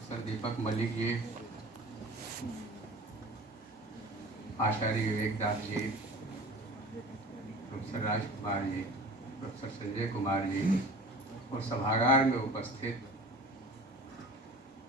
Professor दीपक मलिक जी, आचार्य विवेकदास जी, professor Rajkumar ji, professor Sanjay Kumar ji और सभागार में उपस्थित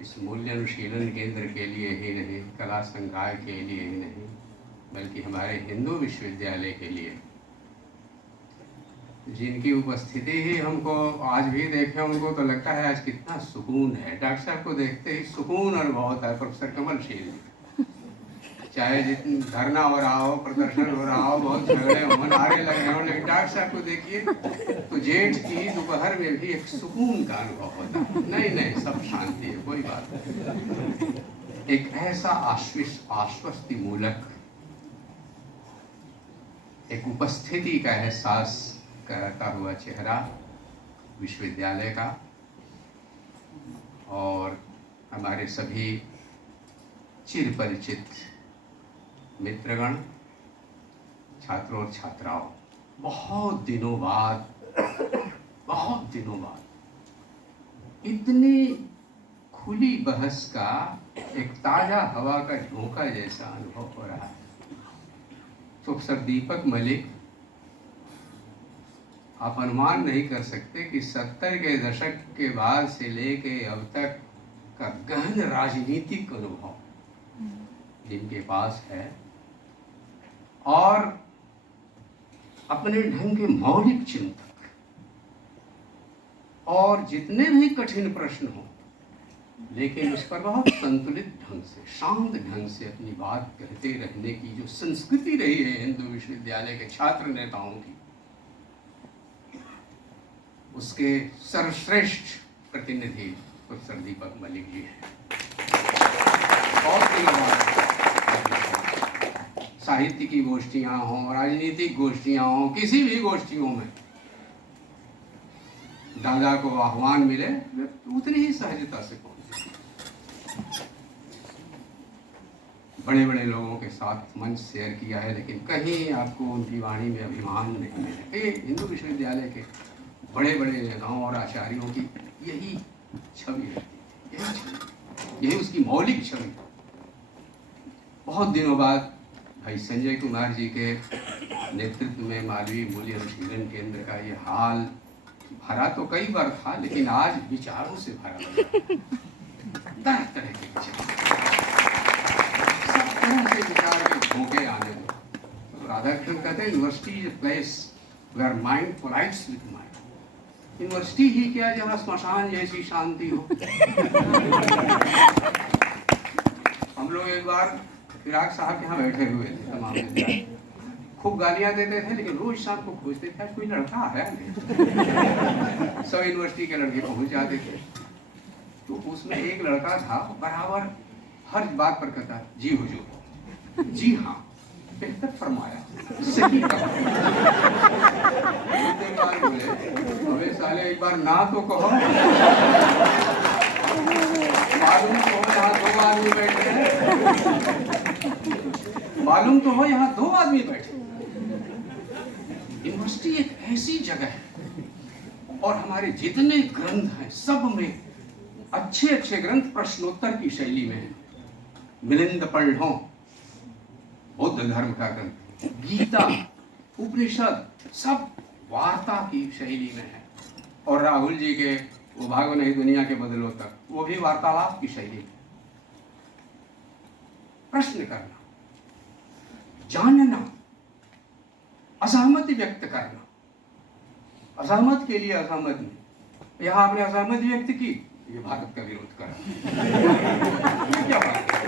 इस मूल्य अनुशीलन केंद्र के लिए ही नहीं, कला संकाय के लिए ही नहीं, बल्कि हमारे हिंदू विश्वविद्यालय के लिए जिनकी उपस्थिति ही हमको आज भी देखे उनको तो लगता है आज कितना सुकून है। डॉक्टर साहब को देखते ही सुकून अनुभव होता है। प्रोफेसर कमलशील जी, चाहे जितनी धरना हो रहा हो, प्रदर्शन हो रहा हो, बहुत झगड़े हो, नारे लग रहे हो, लेकिन डॉक्टर साहब को देखिए तो जेठ की दोपहर में भी एक सुकून का अनुभव होता है। नहीं, सब शांति है, कोई बात नहीं। एक ऐसा आश्वस्ति मूलक एक उपस्थिति का एहसास कराता हुआ चेहरा विश्वविद्यालय का और हमारे सभी चिर परिचित मित्रगण, छात्रों और छात्राओं, बहुत दिनों बाद इतनी खुली बहस का एक ताजा हवा का झोंका जैसा अनुभव हो रहा है। प्रोफेसर दीपक मलिक, आप अनुमान नहीं कर सकते कि 70 के दशक के बाद से लेके अब तक का गहन राजनीतिक अनुभव जिनके पास है और अपने ढंग के मौलिक चिंतक, और जितने भी कठिन प्रश्न हो लेकिन उस पर बहुत संतुलित ढंग से, शांत ढंग से अपनी बात कहते रहने की जो संस्कृति रही है हिंदू विश्वविद्यालय के छात्र नेताओं की, उसके सर्वश्रेष्ठ प्रतिनिधि प्रोफेसर दीपक मलिक जी हैं। बहुत दिनों बाद साहित्य की गोष्ठियां हों, राजनीतिक गोष्ठियां हों, किसी भी गोष्ठियों में दादा को आह्वान मिले, उतनी ही सहजता से पहुंचे। बड़े बड़े लोगों के साथ मंच शेयर किया है, लेकिन कहीं आपको उनकी वाणी में अभिमान नहीं मिला। ये हिंदू विश्वविद्यालय के बड़े बड़े नेताओं और आचार्यों की यही छवि रहती है, यही उसकी मौलिक छवि। बहुत दिनों बाद भाई संजय कुमार जी के नेतृत्व में मालवीय मूल्य अनुशीलन केंद्र का ये हाल भरा तो कई बार था, लेकिन आज विचारों से भरा तरह तरह के विचार, सब तरह से विचार के झोंके आने दो। तो राधाकृष्ण कहते हैं university is a place where mind collides with mind. University ही क्या, जहाँ स्मशान जैसी शांति हो। हम लोग एक बार फिराक साहब के यहाँ बैठे हुए थे, तमाम विद्यार्थी खूब गालियां देते थे, लेकिन रोज शाम को खोजते थे कोई लड़का आया नहीं। सब यूनिवर्सिटी के लड़के पहुंच जाते थे, तो उसमें एक लड़का था, बराबर हर बात पर कहता जी हुजूर, जी हाँ, बेहतर फरमाया, सही कहा। अबे साले एक बार ना तो कहो, मालूम तो हो यहाँ दो आदमी बैठे हैं, मालूम तो हो यहाँ दो आदमी बैठे। यूनिवर्सिटी एक ऐसी जगह है और हमारे जितने ग्रंथ हैं सब में अच्छे अच्छे ग्रंथ प्रश्नोत्तर की शैली में हैं। मिलिंद पढ़ो बौद्ध धर्म का ग्रंथ, गीता, उपनिषद सब वार्ता की शैली में है, और राहुल जी के वो भागो नहीं दुनिया के बदलो तक, वो भी वार्तालाप की शैली में। प्रश्न करना, जानना, असहमति व्यक्त करना, असहमत के लिए असहमत नहीं। यहाँ आपने असहमति व्यक्त की, ये भारत का विरोध करा। ये क्या बात है?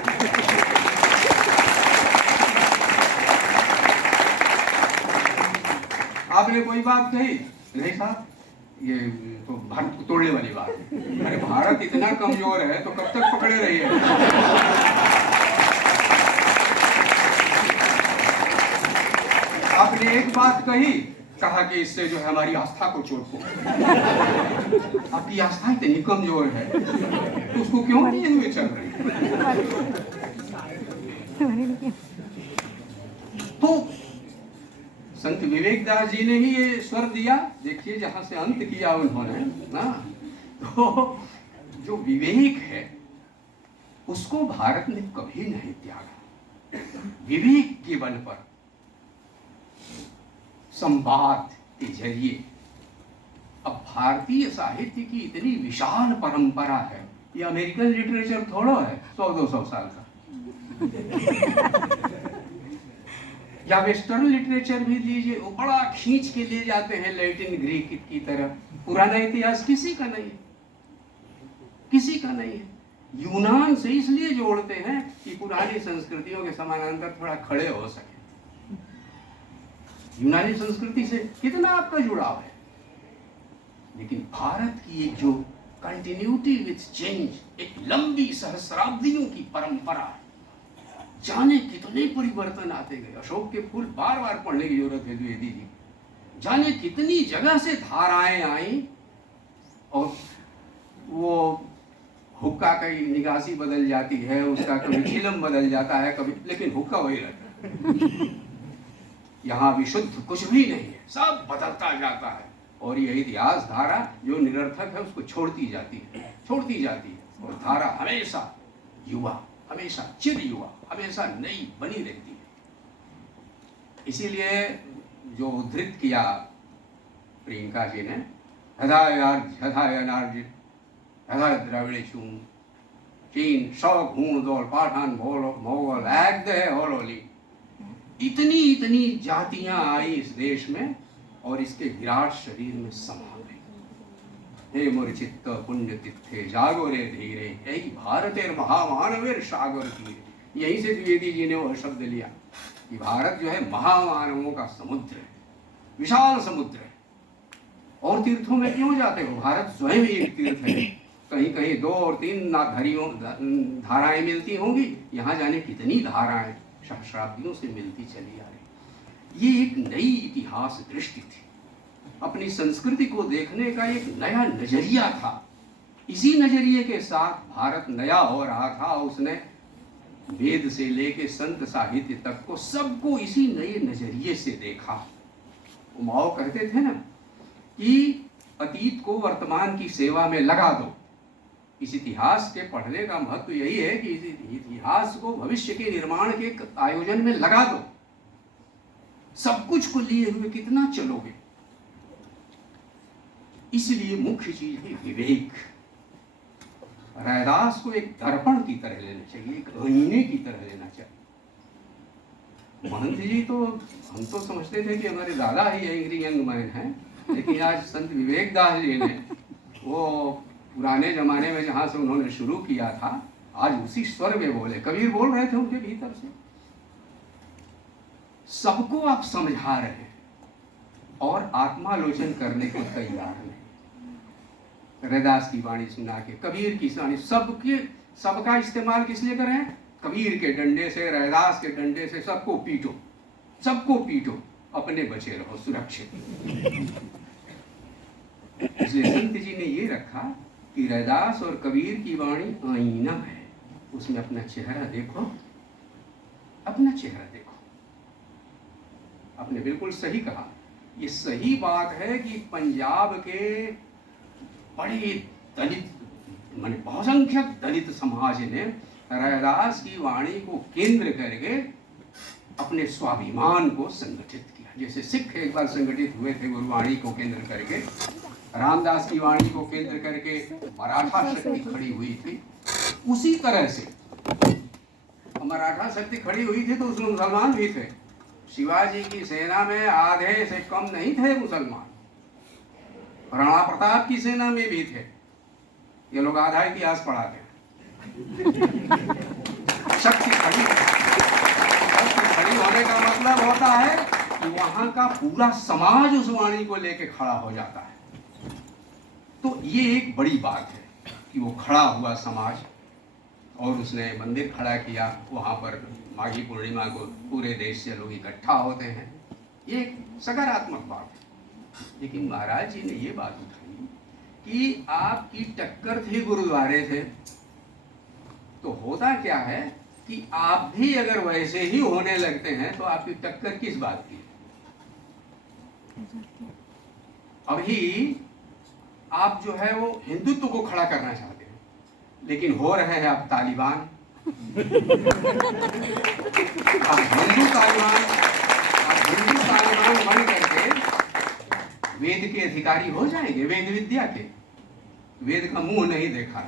आपने कोई बात कही, नहीं साहब ये तो भारत को तोड़ने वाली बात है। अरे भारत इतना कमजोर है तो कब तक पकड़े रहिए। आपने एक बात कही, कहा कि इससे जो है हमारी आस्था को चोट पहुंचे। आपकी आस्था इतनी कमजोर है तो उसको क्यों लिए हुए चल रहे हैं? तो संत विवेकदास जी ने ही ये स्वर दिया, देखिए जहां से अंत किया उन्होंने ना, तो जो विवेक है उसको भारत ने कभी नहीं त्यागा। विवेक के बल पर, संवाद के जरिए। अब भारतीय साहित्य की इतनी विशाल परंपरा है, ये अमेरिकन लिटरेचर थोड़ा है 100-200 साल का। या वेस्टर्न लिटरेचर भी लीजिए, वो बड़ा खींच के ले जाते हैं लैटिन ग्रीक की तरह। पुराना इतिहास किसी का नहीं है, किसी का नहीं है। यूनान से इसलिए जोड़ते हैं कि पुरानी संस्कृतियों के समानांतर थोड़ा खड़े हो सके। यूनानी संस्कृति से कितना आपका जुड़ाव है, लेकिन भारत की एक जो कंटिन्यूटी विथ चेंज, एक लंबी सहस्राब्दियों की परंपरा है। जाने कितने परिवर्तन आते गए। अशोक के फूल बार बार पढ़ने की जरूरत है द्विवेदी जी। जाने कितनी जगह से धाराएं आई, और वो हुक्का की निगासी बदल जाती है, उसका कभी चिलम बदल जाता है कभी, लेकिन हुक्का वही रहता है। यहाँ विशुद्ध कुछ भी नहीं है, सब बदलता जाता है। और यह इतिहास धारा जो निरर्थक है उसको छोड़ती जाती है, छोड़ती जाती है। और धारा हमेशा युवा, हमेशा चिर युवा, हमेशा नई बनी रहती है। इसीलिए जो उद्धृत किया प्रियंका जी ने, द्रविड़ चीन शौक हूं दौल पाठान मोगल होलोली, इतनी इतनी जातियां आई इस देश में और इसके विराट शरीर में समा गई। हे मोर चित्त पुण्य तिथे जागो रे धीरे, यही भारतेर महामानवेर सागर तीरे। यहीं से द्विवेदी जी ने वह शब्द लिया कि भारत जो है महामानवों का समुद्र है, विशाल समुद्र है। और तीर्थों में क्यों जाते हो, भारत स्वयं ही एक तीर्थ है। कहीं कहीं 2 और 3 धाराएं मिलती होंगी, यहाँ जाने कितनी धाराएं सहस्राब्दियों से मिलती चली आ रही। ये एक नई इतिहास दृष्टि थी, अपनी संस्कृति को देखने का एक नया नजरिया था। इसी नजरिए के साथ भारत नया हो रहा था। उसने वेद से लेके संत साहित्य तक को सबको इसी नए नजरिए से देखा। माओ कहते थे ना कि अतीत को वर्तमान की सेवा में लगा दो। इस इतिहास के पढ़ने का महत्व यही है कि इस इतिहास को भविष्य के निर्माण के आयोजन में लगा दो। सब कुछ को लिए हुए कितना चलोगे। इसलिए मुख्य चीज है विवेक। रैदास को एक दर्पण की तरह लेना चाहिए, एक आईने की तरह लेना चाहिए। महंत जी तो हम तो समझते थे कि हमारे दादा ही एंग्री यंग मैन हैं, लेकिन आज संत विवेकदास जी ने वो पुराने जमाने में जहां से उन्होंने शुरू किया था, आज उसी स्वर में बोले। कबीर बोल रहे थे उनके भीतर से। सबको आप समझा रहे हैं और आत्मालोचन करने को तैयार नहीं। रैदास की वाणी सुना के, कबीर की वाणी, सबका इस्तेमाल किस लिए करें? कबीर के डंडे से, रैदास के डंडे से सबको पीटो, सबको पीटो, अपने बचे रहो सुरक्षित। इसलिए संत जी ने ये रखा कि रैदास और कबीर की वाणी आईना है, उसमें अपना चेहरा देखो, अपना चेहरा देखो। आपने बिल्कुल सही कहा। ये सही बात है कि पंजाब के बड़े दलित, माने बहुसंख्यक दलित समाज ने रैदास की वाणी को केंद्र करके अपने स्वाभिमान को संगठित किया। जैसे सिख एक बार संगठित हुए थे गुरुवाणी को केंद्र करके, रामदास की वाणी को केंद्र करके मराठा शक्ति खड़ी हुई थी। उसी तरह से मराठा शक्ति खड़ी हुई थी तो उसमें मुसलमान भी थे। शिवाजी की सेना में आधे से कम नहीं थे मुसलमान, राणा प्रताप की सेना में भी थे। ये लोग आधा इतिहास पढ़ाते हैं। शक्ति खड़ी होने का मतलब होता है कि वहां का पूरा समाज उस वाणी को लेके खड़ा हो जाता है। तो ये एक बड़ी बात है कि वो खड़ा हुआ समाज, और उसने मंदिर खड़ा किया। वहाँ पर माघी पूर्णिमा को पूरे देश से लोग इकट्ठा होते हैं। ये एक सकारात्मक बात है। लेकिन महाराज जी ने ये बात उठाई कि आपकी टक्कर थी गुरुद्वारे से, तो होता क्या है कि आप भी अगर वैसे ही होने लगते हैं तो आपकी टक्कर किस बात की? अभी आप जो है वो हिंदुत्व को खड़ा करना चाहते हैं, लेकिन हो रहे हैं आप तालिबान, अब हिंदू तालिबान बन करके वेद के अधिकारी हो जाएंगे, वेद विद्या के। वेद का मुंह नहीं देखा,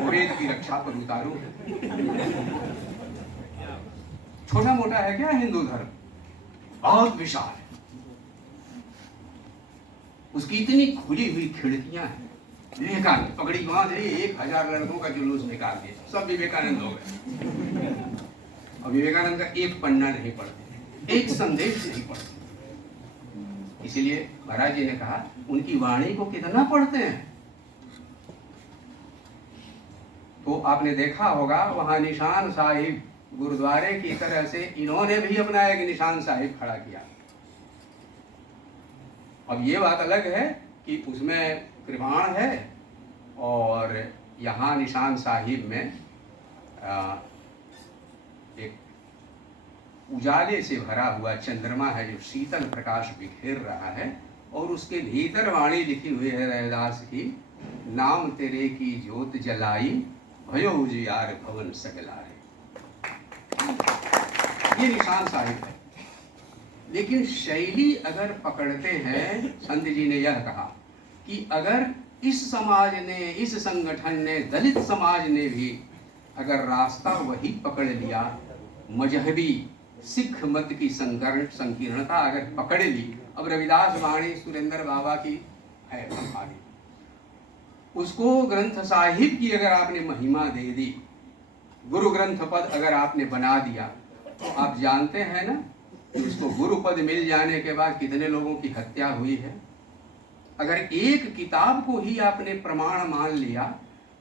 वेद की रक्षा पर उतारू। छोटा मोटा है क्या हिंदू धर्म? बहुत विशाल है। उसकी इतनी खुली हुई खिड़कियां हैं। विवेकानंद पगड़ी बांध रही, 1000 लड़कों का जुलूस निकाल दिया, सब विवेकानंद हो गए। और विवेकानंद का एक पन्ना नहीं पढ़ते, एक संदेश नहीं पढ़ते। इसीलिए महाराज जी ने कहा उनकी वाणी को कितना पढ़ते हैं। तो आपने देखा होगा वहां निशान साहिब गुरुद्वारे की तरह से इन्होंने भी अपना एक निशान साहिब खड़ा किया। अब ये बात अलग है कि उसमें कृपाण है और यहाँ निशान साहिब में एक उजाले से भरा हुआ चंद्रमा है जो शीतल प्रकाश बिखेर रहा है, और उसके भीतर वाणी लिखी हुई है रैदास की, नाम तेरे की ज्योत जलाई भयो उजियार भवन सगलारे। ये निशान साहिब है। लेकिन शैली अगर पकड़ते हैं, संत जी ने यह कहा कि अगर इस समाज ने, इस संगठन ने, दलित समाज ने भी अगर रास्ता वही पकड़ लिया, मजहबी सिख मत की संकीर्णता अगर पकड़ ली, अब रविदास वाणी सुरेंद्र बाबा की है आगे, उसको ग्रंथ साहिब की अगर आपने महिमा दे दी, गुरु ग्रंथ पद अगर आपने बना दिया, तो आप जानते हैं ना कि उसको गुरु पद मिल जाने के बाद कितने लोगों की हत्या हुई है। अगर एक किताब को ही आपने प्रमाण मान लिया,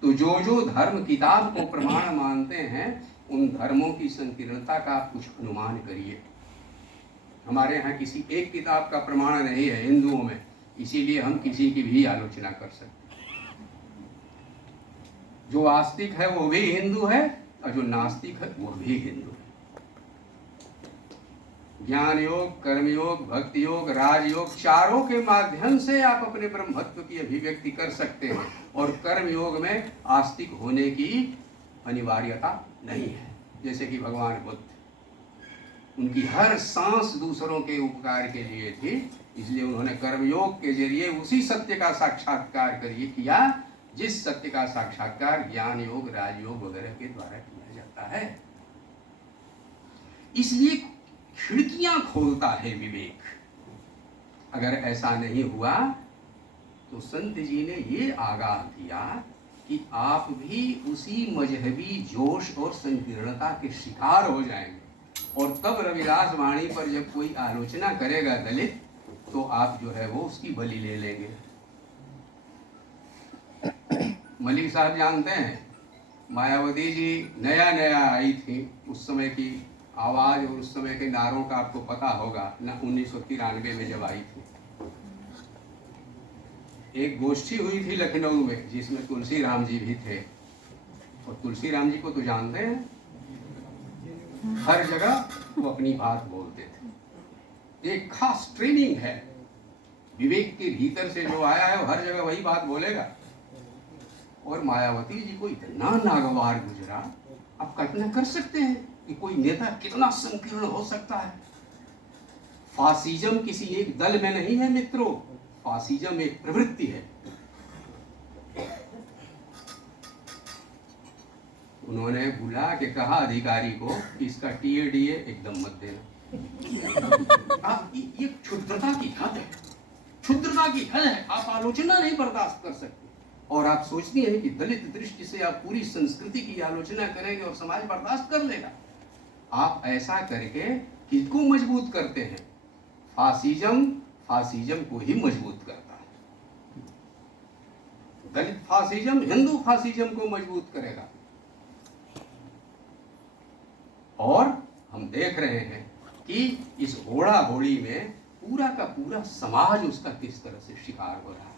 तो जो जो धर्म किताब को प्रमाण मानते हैं, उन धर्मों की संकीर्णता का आप कुछ अनुमान करिए। हमारे यहाँ किसी एक किताब का प्रमाण नहीं है हिंदुओं में, इसीलिए हम किसी की भी आलोचना कर सकते हैं। जो आस्तिक है वो भी हिंदू है, और जो नास्तिक है वो भी हिंदू है। ज्ञान योग, कर्म योग, भक्ति योग, राजयोग, चारों के माध्यम से आप अपने ब्रह्मत्व की अभिव्यक्ति कर सकते हैं, और कर्म योग में आस्तिक होने की अनिवार्यता नहीं है। जैसे कि भगवान बुद्ध, उनकी हर सांस दूसरों के उपकार के लिए थी, इसलिए उन्होंने कर्मयोग के जरिए उसी सत्य का साक्षात्कार किया जिस सत्य का साक्षात्कार ज्ञान योग, राजयोग वगैरह के द्वारा किया जाता है। इसलिए खिड़कियां खोलता है विवेक। अगर ऐसा नहीं हुआ तो संत जी ने ये आगाह किया कि आप भी उसी मजहबी जोश और संकीर्णता के शिकार हो जाएंगे, और तब रविदास वाणी पर जब कोई आलोचना करेगा दलित, तो आप जो है वो उसकी बलि ले लेंगे। मलिक साहब जानते हैं, मायावती जी नया नया आई थी, उस समय की आवाज और उस समय के नारों का आपको पता होगा ना। 1993 में जब आई थी, एक गोष्ठी हुई थी लखनऊ में जिसमें तुलसी राम जी भी थे, और तुलसी राम जी को तो जानते हैं, हर जगह वो अपनी बात बोलते थे। एक खास ट्रेनिंग है, विवेक के भीतर से जो आया है वो हर जगह वही बात बोलेगा। और मायावती जी को इतना नागवार गुजरा, आप कल्पना कर सकते हैं कि कोई नेता कितना संकीर्ण हो सकता है। फासिज्म किसी एक दल में नहीं है मित्रों, फासिज्म एक प्रवृत्ति है। उन्होंने बुला के कहा अधिकारी को कि इसका टीएडीए एकदम मत देना। आप ये क्षुद्रता की हद है, क्षुद्रता की हद है। आप आलोचना नहीं बर्दाश्त कर सकते, और आप सोचती हैं कि दलित दृष्टि से आप पूरी संस्कृति की आलोचना करेंगे और समाज बर्दाश्त कर लेगा। आप ऐसा करके किसको मजबूत करते हैं? फासिज्म को ही मजबूत करता है। दलित फासिज्म हिंदू फासिज्म को मजबूत करेगा, और हम देख रहे हैं कि इस होड़ा होड़ी में पूरा का पूरा समाज उसका किस तरह से शिकार हो रहा है।